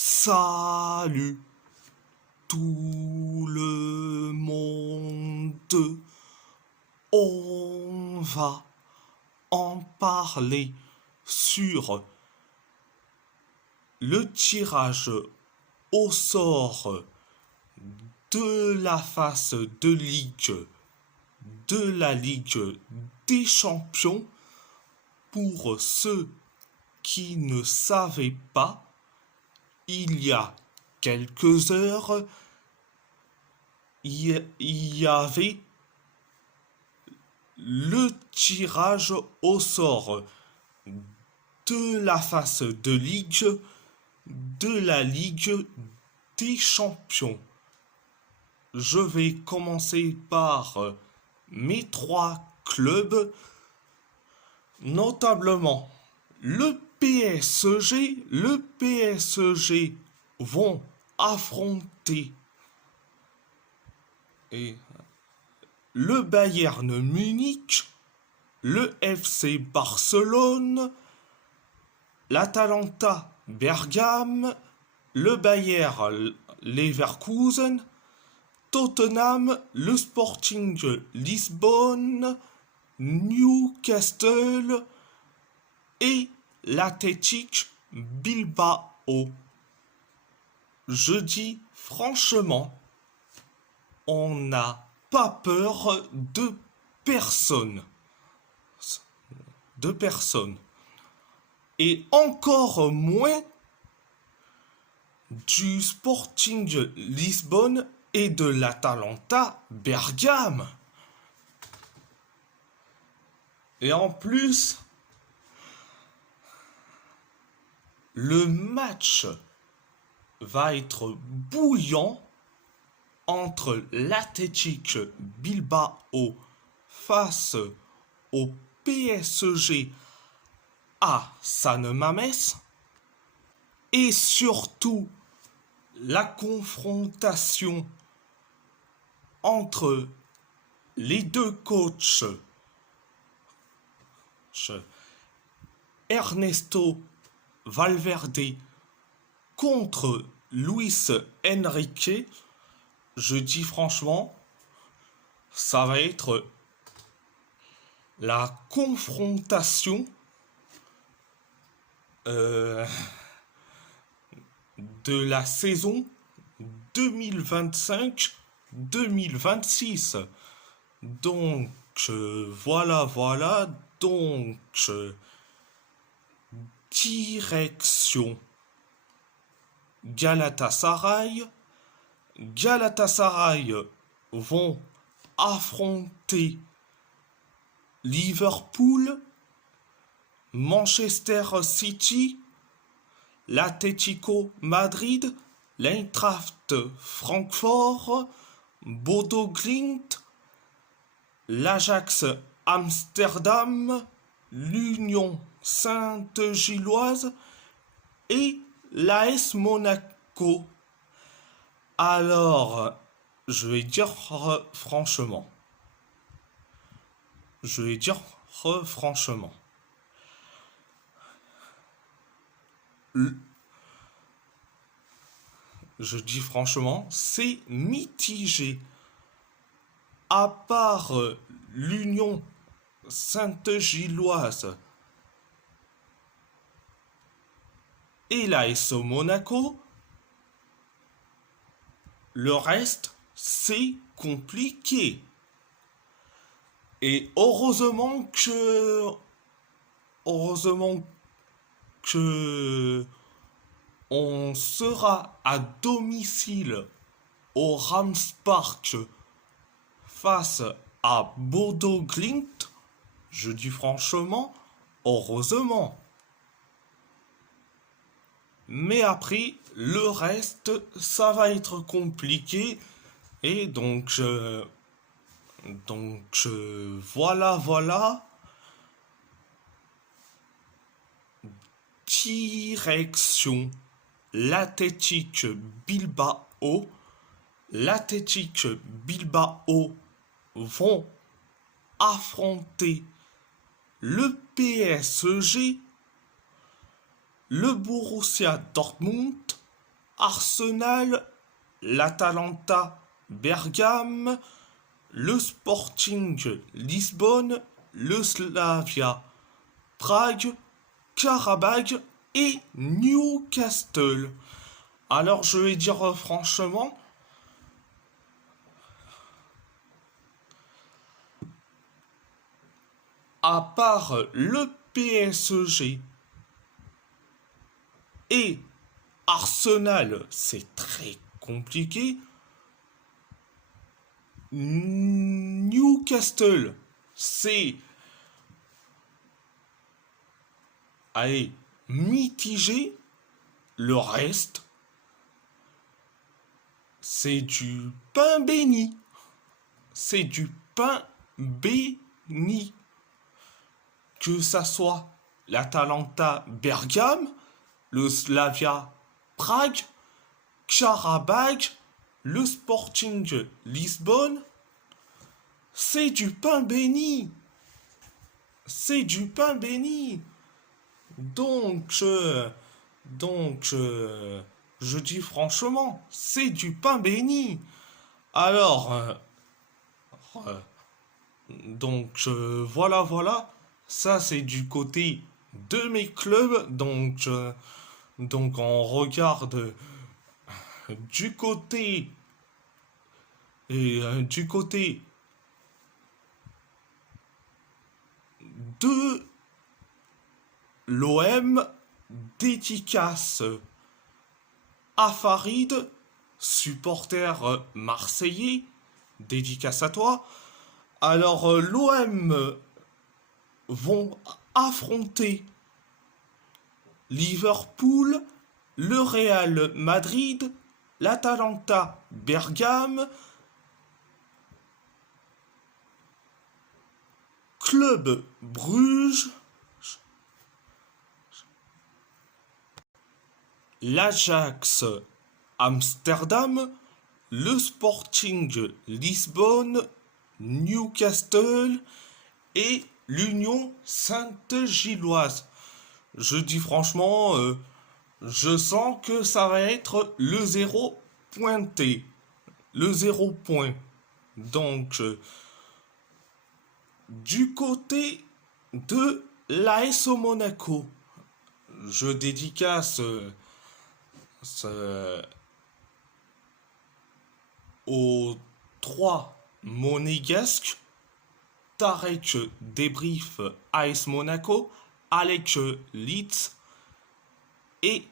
Salut tout le monde, on va en parler sur le tirage au sort de la phase de ligue de la Ligue des Champions. Pour ceux qui ne savaient pas, il y a quelques heures, il y avait le tirage au sort de la phase de ligue de la Ligue des Champions. Je vais commencer par mes trois clubs, notablement le PSG. Le PSG vont affronter le Bayern Munich, le FC Barcelone, l'Atalanta Bergame, le Bayer Leverkusen, Tottenham, le Sporting Lisbonne, Newcastle et l'Athletic Bilbao. Je dis franchement, on n'a pas peur de personne. De personne. Et encore moins du Sporting Lisbonne et de l'Atalanta Bergame. Et en plus, le match va être bouillant entre l'Athletic Bilbao face au PSG à San Mamés et surtout la confrontation entre les deux coachs Ernesto Valverde contre Luis Enrique. Je dis franchement, ça va être la confrontation de la saison 2025-2026. Donc voilà. Donc direction Galatasaray. Galatasaray vont affronter Liverpool, Manchester City, l'Atlético Madrid, l'Eintracht Francfort, Bodo Glimt, l'Ajax Amsterdam, l'Union Sainte-Gilloise et l'AS Monaco. Alors, je vais dire franchement. Je dis franchement, c'est mitigé. À part l'Union Sainte-Gilloise et l'AS Monaco, le reste, c'est compliqué. Et heureusement que on sera à domicile au Rams Park face à Bodo Glimt. Je dis franchement, heureusement. Mais après, le reste, ça va être compliqué. Et donc voilà. Direction l'Athletic Bilbao. L'Athletic Bilbao vont affronter le PSG, le Borussia Dortmund, Arsenal, l'Atalanta Bergame, le Sporting Lisbonne, le Slavia Prague, Karabakh et Newcastle. Alors je vais dire franchement, à part le PSG et Arsenal, c'est très compliqué. Newcastle, c'est, allez, mitigé. Le reste, c'est du pain béni. C'est du pain béni. Que ça soit l'Atalanta Bergame, le Slavia Prague, Karabakh, le Sporting Lisbonne, c'est du pain béni. C'est du pain béni. Donc, je dis franchement, c'est du pain béni. Alors, euh, voilà, voilà. Ça, c'est du côté de mes clubs. Donc on regarde du côté du côté de l'OM, dédicace à Farid, supporter marseillais, dédicace à toi. Alors l'OM vont affronter Liverpool, le Real Madrid, l'Atalanta Bergame, Club Bruges, l'Ajax Amsterdam, le Sporting Lisbonne, Newcastle et l'Union Sainte-Gilloise. Je dis franchement, je sens que ça va être le zéro pointé. Le 0 point. Donc, du côté de l'AS Monaco, je dédicace aux trois monégasques, Tarek Débrief AS Monaco, Alex Leeds et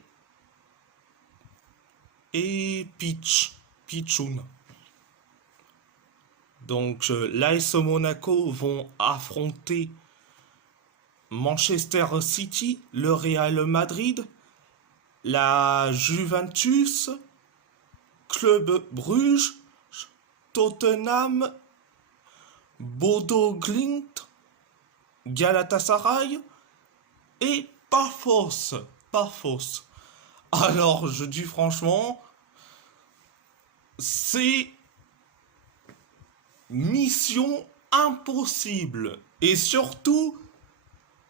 Pichoun. Donc l'AS Monaco vont affronter Manchester City, le Real Madrid, la Juventus, Club Bruges, Tottenham, Bodo Glimt, Galatasaray et Paphos. Paphos. Alors, je dis franchement, c'est mission impossible. Et surtout,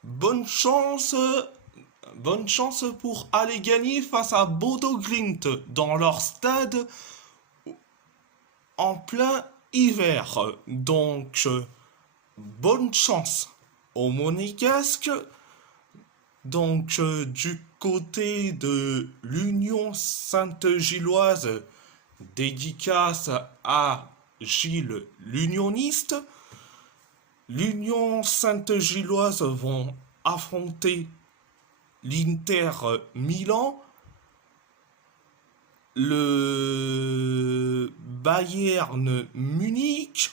bonne chance pour aller gagner face à Bodo Glimt dans leur stade en plein hiver. Donc, bonne chance aux Monégasques. Donc, du côté de l'Union Sainte-Gilloise, dédicace à Gilles l'Unioniste. L'Union Sainte-Gilloise vont affronter l'Inter Milan, le Bayern Munich,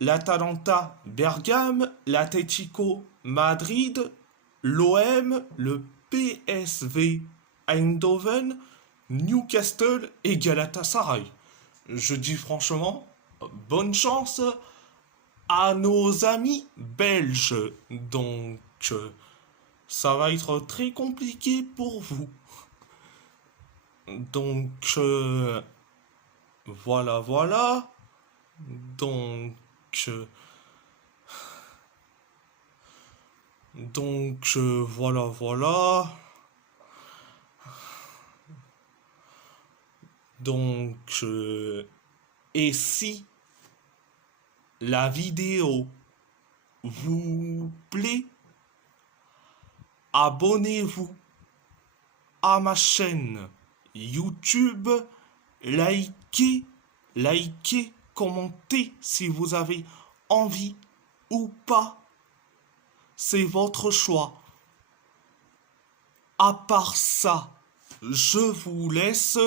l'Atalanta Bergame, l'Atlético Madrid, l'OM, le PSV Eindhoven, Newcastle et Galatasaray. Je dis franchement, bonne chance à nos amis belges. Donc, ça va être très compliqué pour vous. Donc, voilà, voilà. Donc, voilà, voilà. Donc, et si la vidéo vous plaît, abonnez-vous à ma chaîne YouTube, likez, commentez si vous avez envie ou pas. C'est votre choix. À part ça, je vous laisse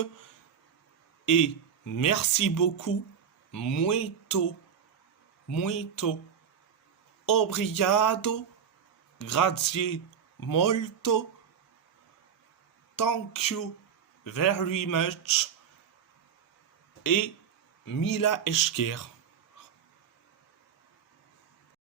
et merci beaucoup. Muito, obrigado, grazie molto, thank you very much et Mila Eschker.